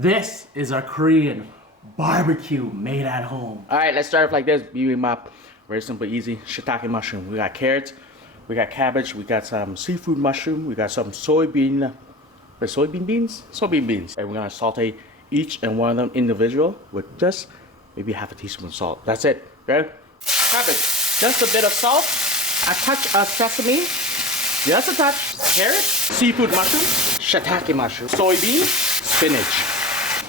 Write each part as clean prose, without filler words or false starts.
This is our Korean barbecue made at home. All right, let's start off like this. Bibimbap, very simple, easy. Shiitake mushroom. We got carrots, we got cabbage, we got some seafood mushroom, we got some soybean beans. And we're gonna saute each and one of them individual with just maybe half a teaspoon of salt. That's it. Okay? Cabbage, just a bit of salt, a touch of sesame, just a touch. Carrot, seafood mushroom, shiitake mushroom, soybean, spinach.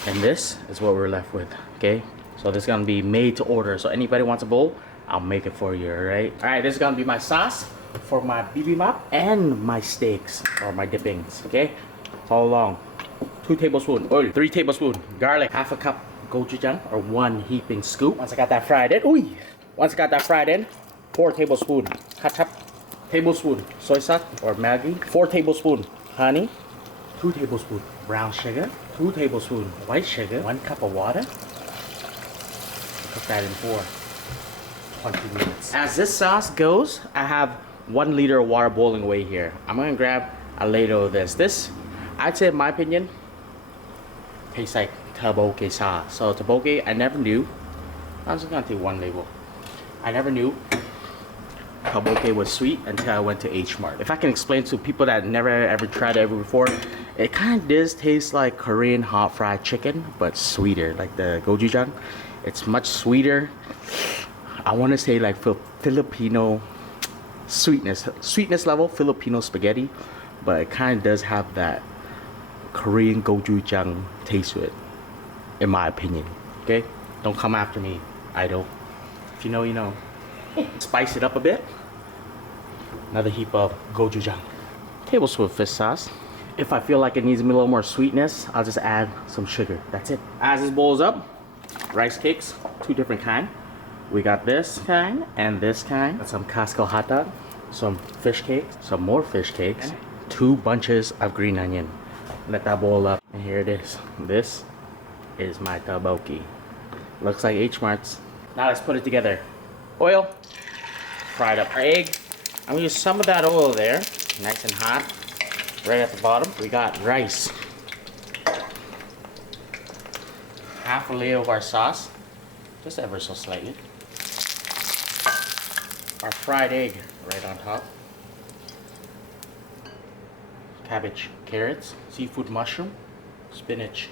And this is what we're left with, okay? So this is gonna be made to order. So anybody wants a bowl, I'll make it for you, all right? All right, this is gonna be my sauce for my bibimbap and my steaks or my dippings, okay? Follow along. 2 tablespoons oil, 3 tablespoons garlic, half a cup gochujang or 1 heaping scoop. Once I got that fried in, 4 tablespoons ketchup, tablespoon soy sauce or Maggi, 4 tablespoons honey, 2 tablespoons brown sugar, 2 tablespoons white sugar, 1 cup of water. Cook that in for 20 minutes. As this sauce goes, I have 1 liter of water boiling away here. I'm gonna grab a ladle of this. This, I'd say in my opinion, tastes like tteokbokki sauce. So tteokbokki, I never knew. I'm just gonna take 1 label. I never knew tteokbokki was sweet until I went to H Mart. If I can explain to people that never ever tried it ever before, it kind of does taste like Korean hot fried chicken, but sweeter. Like the gochujang, it's much sweeter. I want to say like Filipino sweetness level, Filipino spaghetti, but it kind of does have that Korean gochujang taste to it, in my opinion. Okay, don't come after me, idol. If you know, you know. Spice it up a bit. Another heap of gochujang. Tablespoon of fish sauce. If I feel like it needs a little more sweetness, I'll just add some sugar. That's it. As this boils up, rice cakes, 2 different kind. We got this kind and this kind. Got some Costco hot dog, some fish cakes, some more fish cakes, 2 bunches of green onion. Let that boil up, and here it is. This is my tteokbokki. Looks like H Mart's. Now let's put it together. Oil, fried up our egg. I'm gonna use some of that oil there, nice and hot. Right at the bottom, we got rice. Half a layer of our sauce, just ever so slightly. Our fried egg right on top. Cabbage, carrots, seafood mushroom, spinach,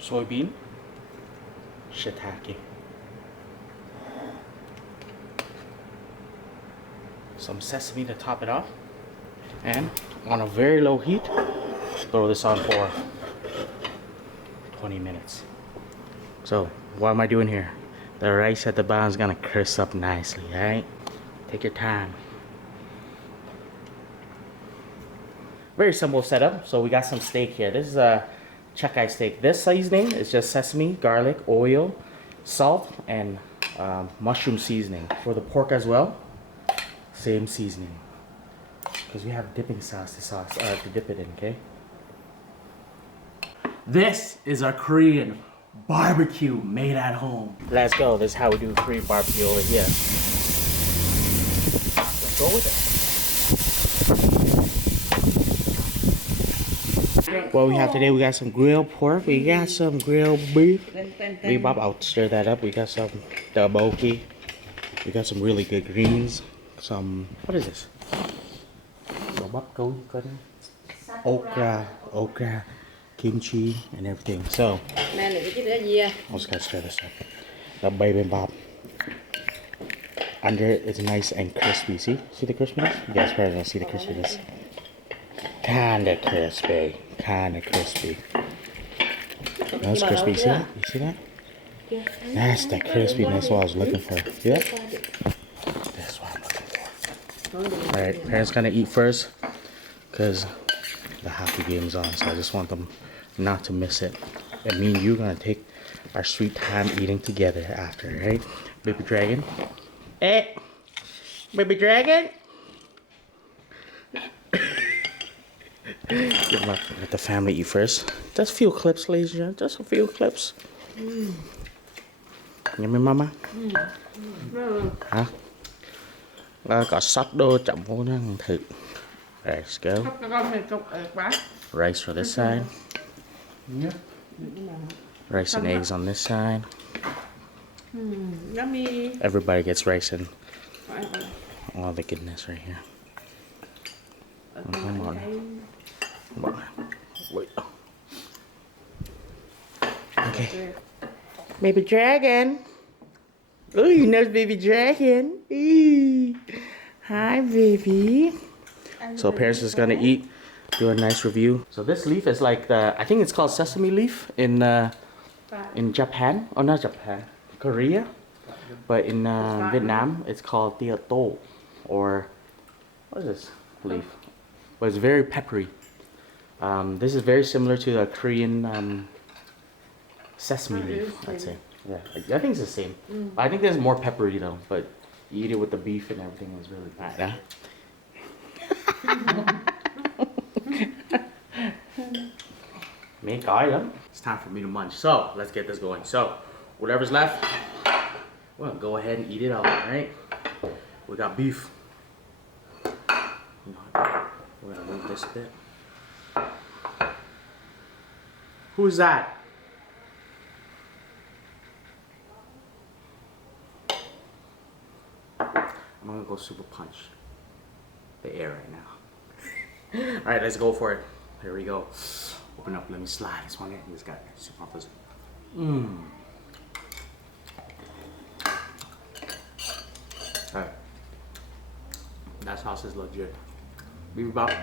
soybean, shiitake. Some sesame to top it off, and on a very low heat, throw this on for 20 minutes. So what am I doing here? The rice at the bottom is gonna crisp up nicely, alright? Take your time. Very simple setup. So we got some steak here. This is a chuck eye steak. This seasoning is just sesame, garlic, oil, salt, and mushroom seasoning. For the pork as well, same seasoning, because we have dipping sauce to dip it in, okay? This is our Korean barbecue made at home. Let's go. This is how we do Korean barbecue over here. Let's go with it. What we have today, we got some grilled pork, we got some grilled beef. I'll stir that up. We got some tteokbokki. We got some really good greens. Some, what is this? Okra, kimchi, and everything. So, I'm just gonna stir this up. The bibimbap. Under it is nice and crispy. See the crispiness? You guys probably don't see the crispiness. Kinda crispy. That's crispy. You see that? You see that? That's the crispiness what I was looking for. See that? That's what I'm looking for. Alright, parents gonna eat first because the hockey game's on, so I just want them not to miss it. And me and you gonna take our sweet time eating together after, right? Baby dragon. Hey! Baby dragon! Let the family eat first. Just a few clips, ladies and gentlemen. Just a few clips. Yummy, mama? Hả? Có sốt đô chậm vô nó thử. Let's go. Rice for this side. Yeah. Rice and eggs on this side. Yummy. Everybody gets rice and all the goodness right here. Come on. Come on. Wait. Okay. Baby dragon. Oh, you know baby dragon. Ooh. Hi, baby. So parents is gonna eat, do a nice review. So this leaf is like the, I think it's called sesame leaf in Japan. Oh, not Japan, Korea. But in Vietnam, it's called tia to, or what is this leaf? But it's very peppery. This is very similar to the Korean sesame leaf, I'd say. Yeah, I think it's the same. I think there's more peppery though, but you eat it with the beef and everything, it's really bad. Huh? It's time for me to munch. So let's get this going. So whatever's left, well, go ahead and eat it all, right? We got beef. We're gonna move this bit. Who's that? I'm gonna go super punch the air right now. Alright, let's go for it. Here we go. Open up, let me slide this one in. This guy, super opposite. Alright. That sauce is legit. Bibimbap.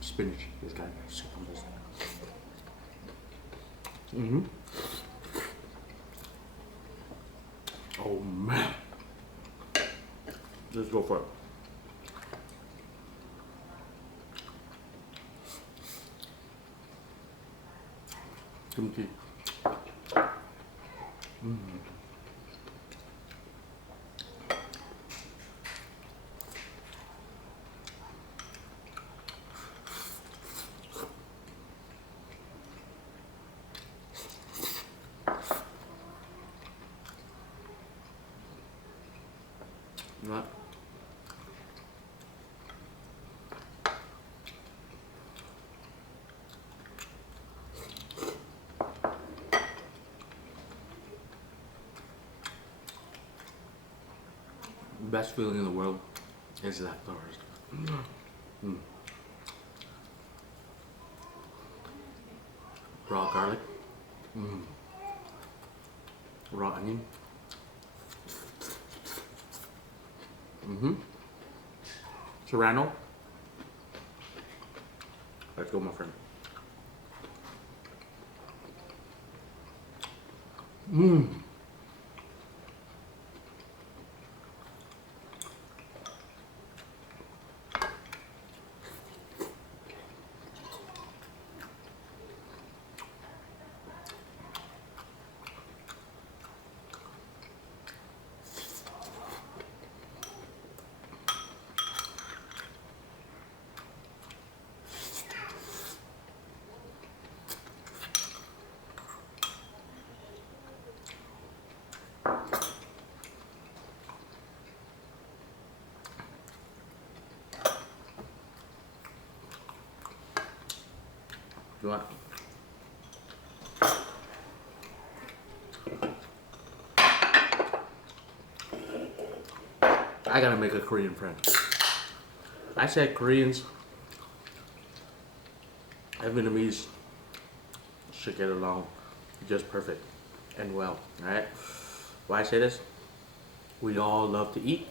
Spinach. This guy, super opposite. Oh man. Let's go for it. Kimchi. Right. Best feeling in the world is that thirst. Raw garlic. Raw onion. Serrano. Let's go, my friend. You want? I gotta make a Korean friend. I said Koreans and Vietnamese should get along just perfect and well, alright? Why I say this? We all love to eat.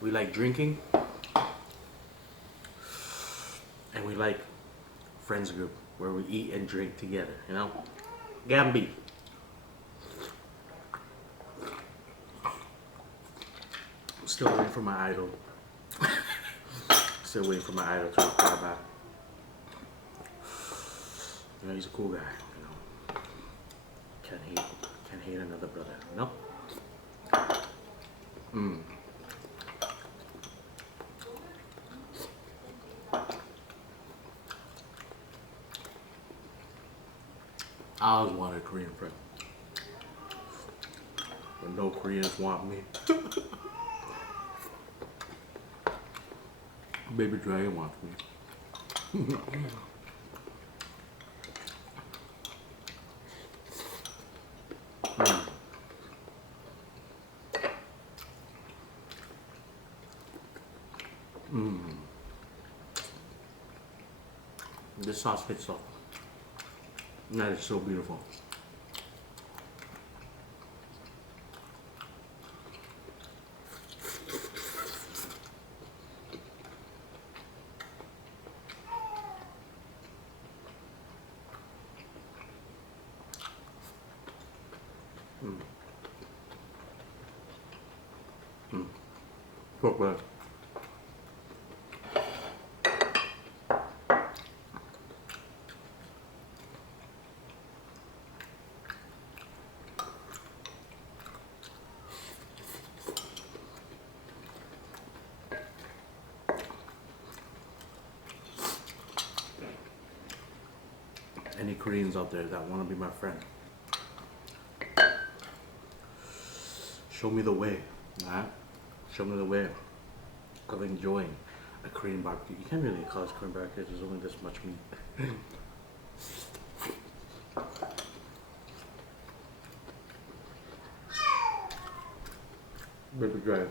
We like drinking. And we like friends group where we eat and drink together, you know? Gambi. Still waiting for my idol. Still waiting for my idol to reply back. You know, he's a cool guy, you know. Can't hate another brother, you know? I always wanted a Korean friend. But no Koreans want me. Baby Dragon wants me. This sauce hits off. That is so beautiful. Pork belly. Any Koreans out there that want to be my friend, show me the way, right? Show me the way of enjoying a Korean barbecue. You can't really call it Korean barbecue, there's only this much meat. Baby drive.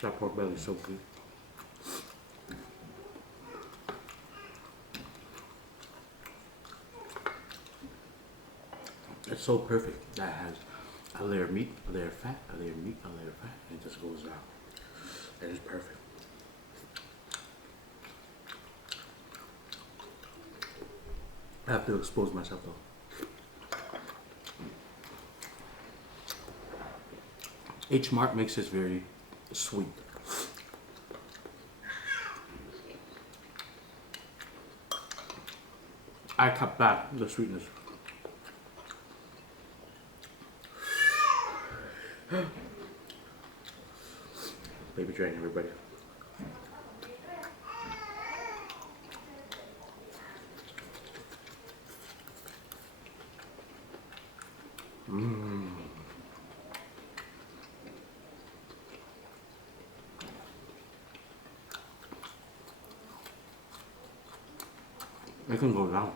That pork belly is so good. It's so perfect. That has a layer of meat, a layer of fat, a layer of meat, a layer of fat, and it just goes down. It is perfect. I have to expose myself though. H Mart makes this very sweet. I cut back the sweetness. Baby drain, everybody. It can go down.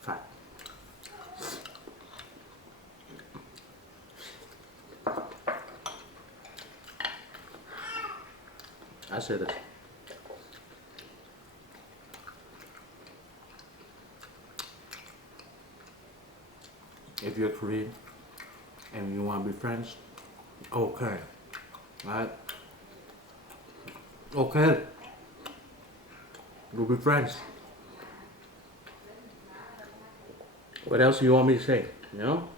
Fat. I say this. If you're Korean and you want to be friends, okay. Right? Okay. We'll be friends. What else do you want me to say? You know?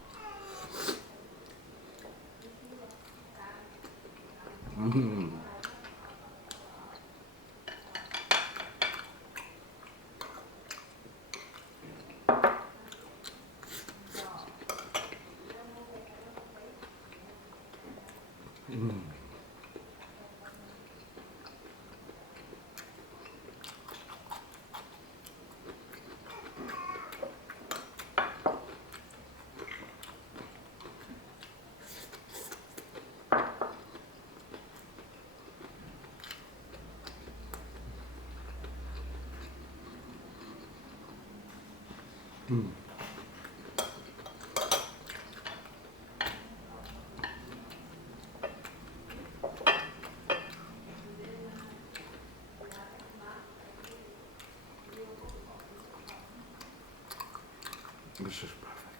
This is perfect.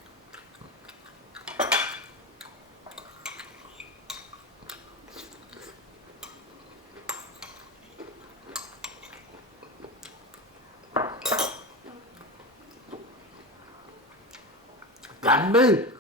Ganbei.